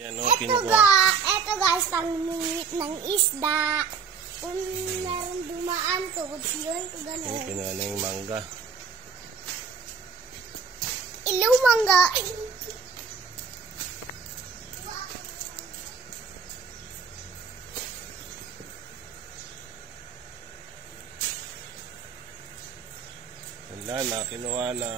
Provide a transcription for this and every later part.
Yan, no, Eto guys, pangmingit ng isda. Kung meron dumaan, tugod siyon ko gano'n. Kinuha na yung mangga. Ilaw mangga. Wala na, kinuha na.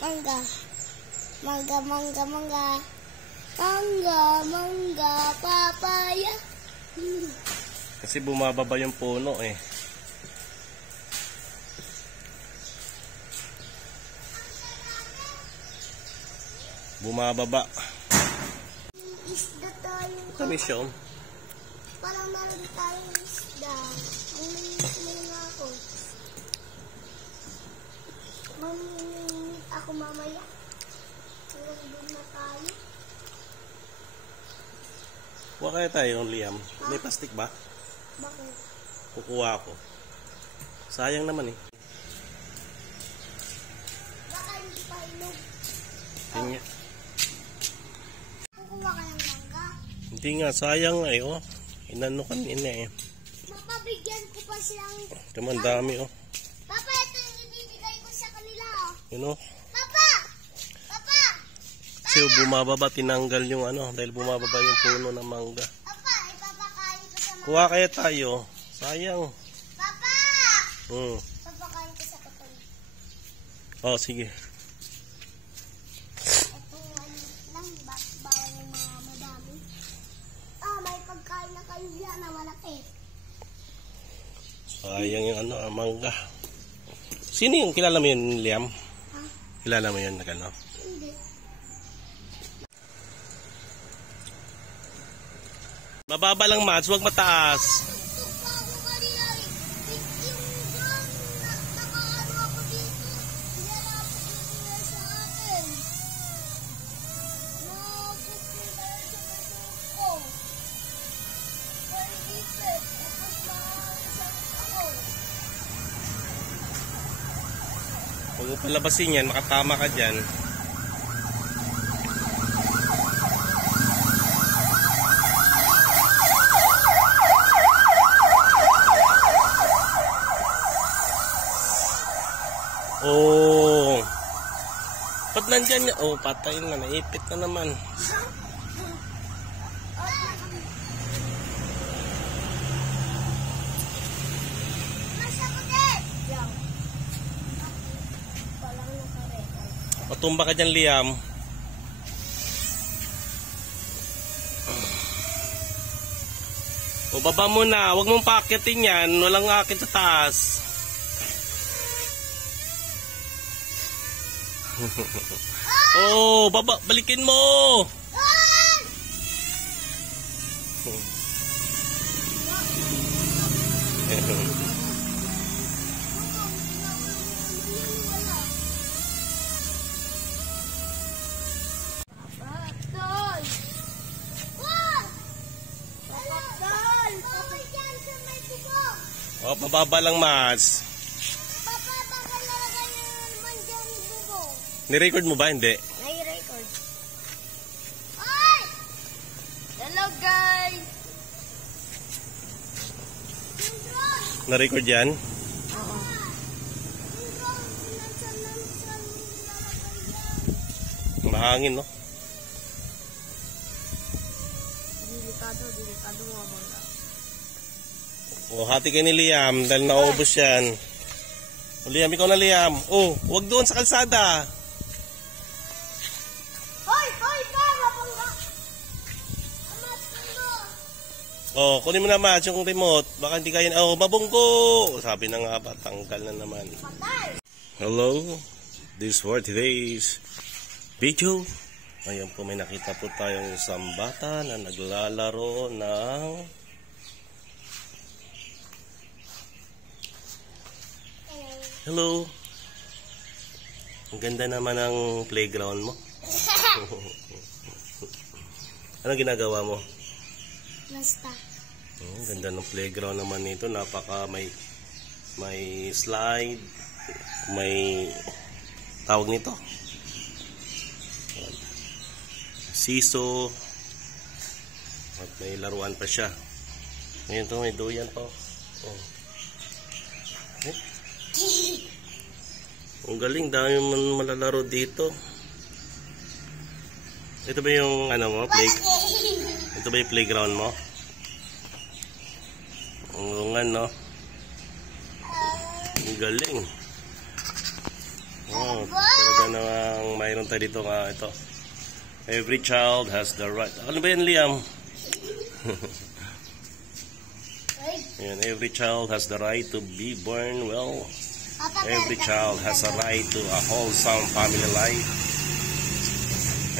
Mangga. Mangga, mangga, mangga. Mangga, mangga, papaya. Kasi bumababa yung puno eh. Bumababa. Isda tayo. Kami siya. Parang meron tayong isda. Mamimit na ako. Mamimit ako mamaya. Nandun na tayo. Kuha kaya tayo, Liam. May plastic ba? Bakit? Kukuha ako. Sayang naman eh. Baka hindi pa inog. Hindi, Kukuha ka ng mangga. hindi nga, sayang nga eh. Oh. Inano kanina eh. Mapabigyan ko pa silang... Ito ang dami oh. Papa, ito yung ibibigay ko sa kanila. Oh. Yun oh. Papa! Papa! Kasi bumababa, tinanggal yung ano. Dahil bumababa yung puno ng mangga. Papa, ipapakain ko sa mga... Kuha kaya tayo. Sayang. Papa! Papakain ko sa kapal. Oh, sige. Ito lang, bawal yung mga madami. May pagkain na kayo diyan na malaki. Sayang yung ano, mangga. Sino yung kilala mo yun, Liam? Ha? Kilala mo yun na gano'n? Hindi. Mababa lang, Mats. Huwag mataas. Tutok pa ako kanina. Yung drum, nakaano ako dito. Hinarap ko sa akin. Nakapot ko dahil sa masok ko. Well, ipit. Tapos nakasakit ako. Huwag mo palabasin yan. Makatama ka dyan. Oh. Ba't nandyan niya? Oh, patay na. Naipit na naman. Masakit! Yan. Palang nakarecord. Matumba ka dyan, Liam. O, baba mo na. Huwag mong paakyatin yan. Walang akit sa taas. Oh, baba. Balikin mo. Patol! Wow! Patol! Patol dyan sa may bubong! Oh, mababa lang, Mats. Papa, baka nalagay na naman dyan yung bubong. Ni-record mo ba? Hindi. Nai-record. Ay! Hello, guys! Yung drone! Na-record yan? Oo. Yung drone, nasa nilalagay dyan. Mahangin, no? Delikado mga mga. Oh, hati kayo ni Liam dahil naubos yan. Oh, Liam, ikaw na, Liam. Oh, huwag doon sa kalsada. Hoy! Hoy! Pa! Mabangga! Amat! Mabangga! Oh, kunin mo na, Mats, yung remote. Baka hindi kayo, oh, mabunggo. Sabi na nga ba, tanggal na naman. Patay! Hello, this for today's video. Ayan po, may nakita po tayong isang bata na naglalaro ng hello. Ang ganda naman ng playground mo. Anong ginagawa mo? Basta. Ganda ng playground naman nito. Napaka may may slide, may tawag nito, siso, at may laruan pa siya. Ngayon to, may duyan pa. Oh. Eh? Ang galing, dami man malalaro dito. Ito ba yung ano mo, ito ba yung playground mo? Ang no? Ang galing. Oh, talaga namang mayroon tayo dito nga ito. Every child has the right. Ano ba yan, Liam? Yan, every child has the right to be born well. Every child has a right to a wholesome family life.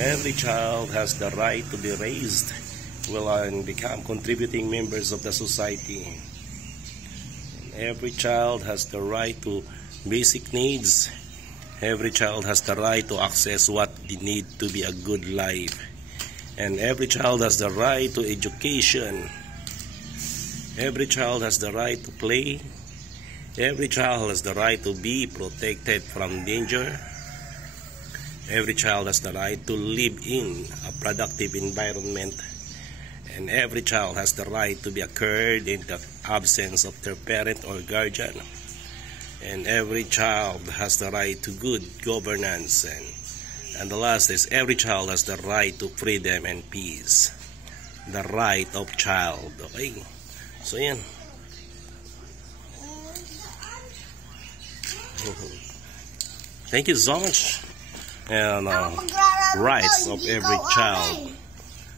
Every child has the right to be raised well and become contributing members of the society. Every child has the right to basic needs. Every child has the right to access what they need to be a good life. And every child has the right to education. Every child has the right to play. Every child has the right to be protected from danger. Every child has the right to live in a productive environment. And every child has the right to be occurred in the absence of their parent or guardian. And every child has the right to good governance. And the last is every child has the right to freedom and peace. The right of child. Okay? So yan. Thank you so much. And rights of every child.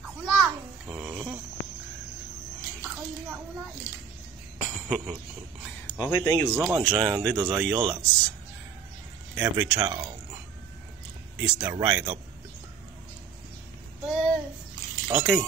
Ako lang. Ako yung nauna eh. Okay, thank you so much. And dito sa Yolas, every child is the right of... Okay.